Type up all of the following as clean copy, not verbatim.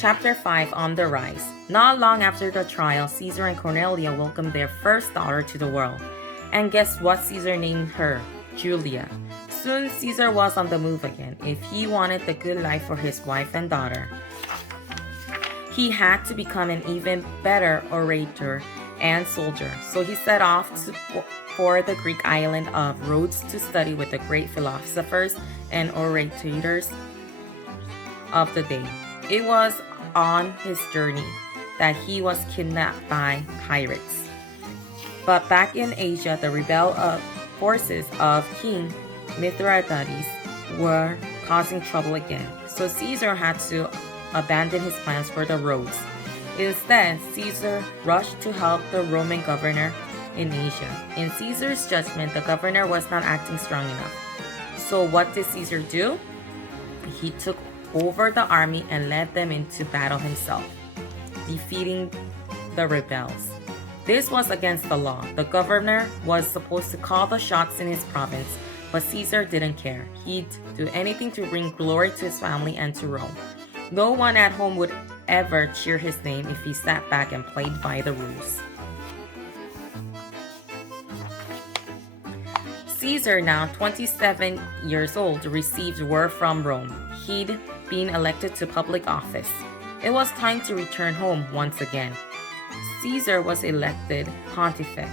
Chapter 5 On the Rise. Not long after the trial, Caesar and Cornelia welcomed their first daughter to the world. And guess what Caesar named her? Julia. Soon Caesar was on the move again. If he wanted the good life for his wife and daughter, he had to become an even better orator and soldier. So he set off for the Greek island of Rhodes to study with the great philosophers and orators of the day. It was on his journey that he was kidnapped by pirates. But back in Asia, the rebel forces of King Mithridates were causing trouble again. So Caesar had to abandon his plans for the roads. Instead, Caesar rushed to help the Roman governor in Asia. In Caesar's judgment, the governor was not acting strong enough. So what did Caesar do? He took over the army and led them into battle himself, defeating the rebels. This was against the law. The governor was supposed to call the shots in his province, but Caesar didn't care. He'd do anything to bring glory to his family and to Rome. No one at home would ever cheer his name if he sat back and played by the rules. Caesar, now 27 years old, received word from Rome. He'd been elected to public office. It was time to return home once again. Caesar was elected pontifex.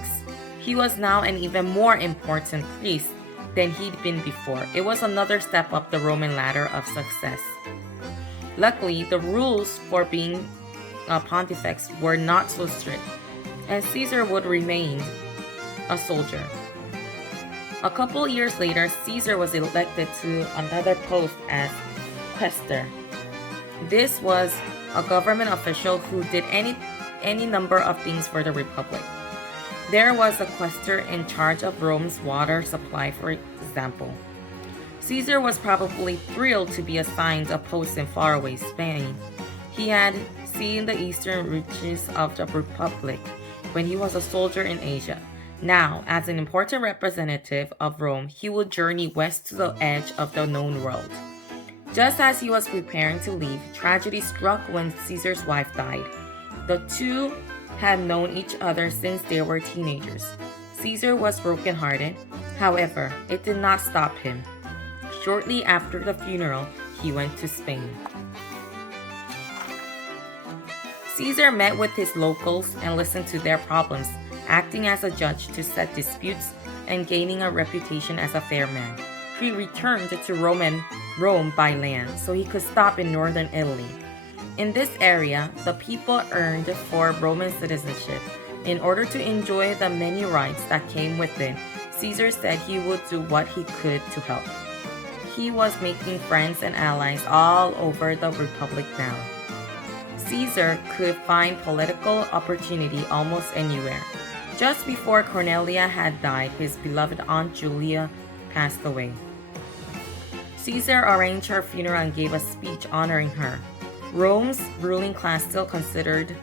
He was now an even more important priest than he'd been before. It was another step up the Roman ladder of success. Luckily, the rules for being a pontifex were not so strict, and Caesar would remain a soldier. A couple years later, Caesar was elected to another post as quaestor. This was a government official who did any number of things for the Republic. There was a quaestor in charge of Rome's water supply, for example. Caesar was probably thrilled to be assigned a post in faraway Spain. He had seen the eastern reaches of the Republic when he was a soldier in Asia. Now, as an important representative of Rome, he would journey west to the edge of the known world. Just as he was preparing to leave, tragedy struck when Caesar's wife died. The two had known each other since they were teenagers. Caesar was brokenhearted. However, it did not stop him. Shortly after the funeral, he went to Spain. Caesar met with his locals and listened to their problems, acting as a judge to set disputes and gaining a reputation as a fair man. He returned to Rome by land so he could stop in northern Italy. In this area, the people earned for Roman citizenship. In order to enjoy the many rights that came with it, Caesar said he would do what he could to help. He was making friends and allies all over the Republic now. Caesar could find political opportunity almost anywhere. Just before Cornelia had died, his beloved Aunt Julia passed away. Caesar arranged her funeral and gave a speech honoring her. Rome's ruling class still considered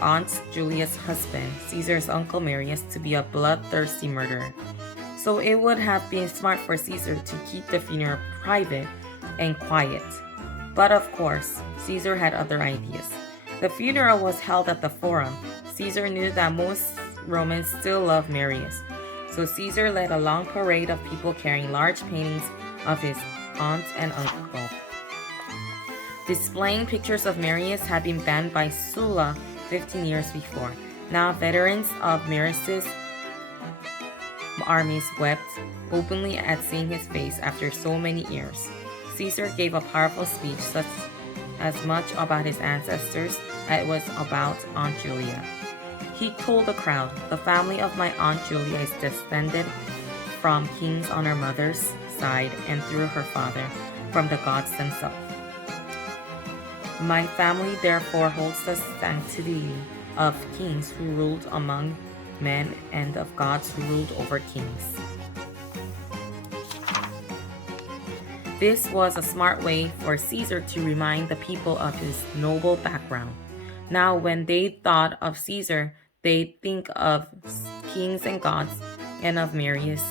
Aunt Julia's husband, Caesar's uncle Marius, to be a bloodthirsty murderer. So it would have been smart for Caesar to keep the funeral private and quiet. But of course, Caesar had other ideas. The funeral was held at the Forum. Caesar knew that most Romans still loved Marius. So Caesar led a long parade of people carrying large paintings of his aunt and uncle. Displaying pictures of Marius had been banned by Sulla 15 years before. Now veterans of Marius's armies wept openly at seeing his face after so many years. Caesar gave a powerful speech such as much about his ancestors as it was about Aunt Julia. He told the crowd, "The family of my Aunt Julia is descended from kings on her mother's side and through her father from the gods themselves. My family therefore holds the sanctity of kings who ruled among men and of gods who ruled over kings." This was a smart way for Caesar to remind the people of his noble background. Now, when they thought of Caesar, they think of kings and gods and of Marius,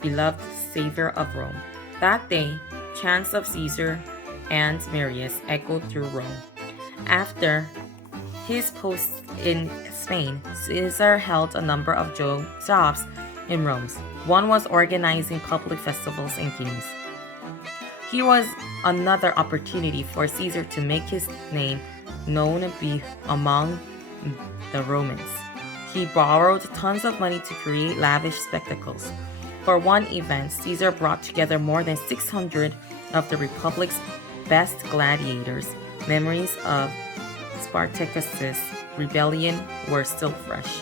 beloved savior of Rome. That day, chants of Caesar and Marius echoed through Rome. After his post in Spain, Caesar held a number of jobs in Rome. One was organizing public festivals and games. Here was another opportunity for Caesar to make his name known among the Romans. He borrowed tons of money to create lavish spectacles. For one event, Caesar brought together more than 600 of the Republic's best gladiators. Memories of Spartacus's rebellion were still fresh.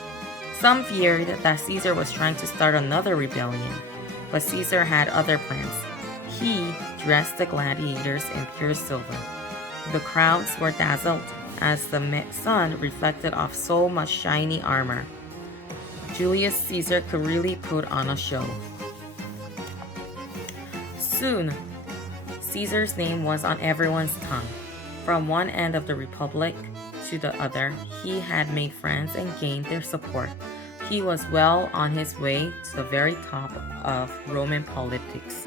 Some feared that Caesar was trying to start another rebellion, but Caesar had other plans. He dressed the gladiators in pure silver. The crowds were dazzled as the sun reflected off so much shiny armor. Julius Caesar could really put on a show. Soon, Caesar's name was on everyone's tongue. From one end of the Republic to the other, he had made friends and gained their support. He was well on his way to the very top of Roman politics.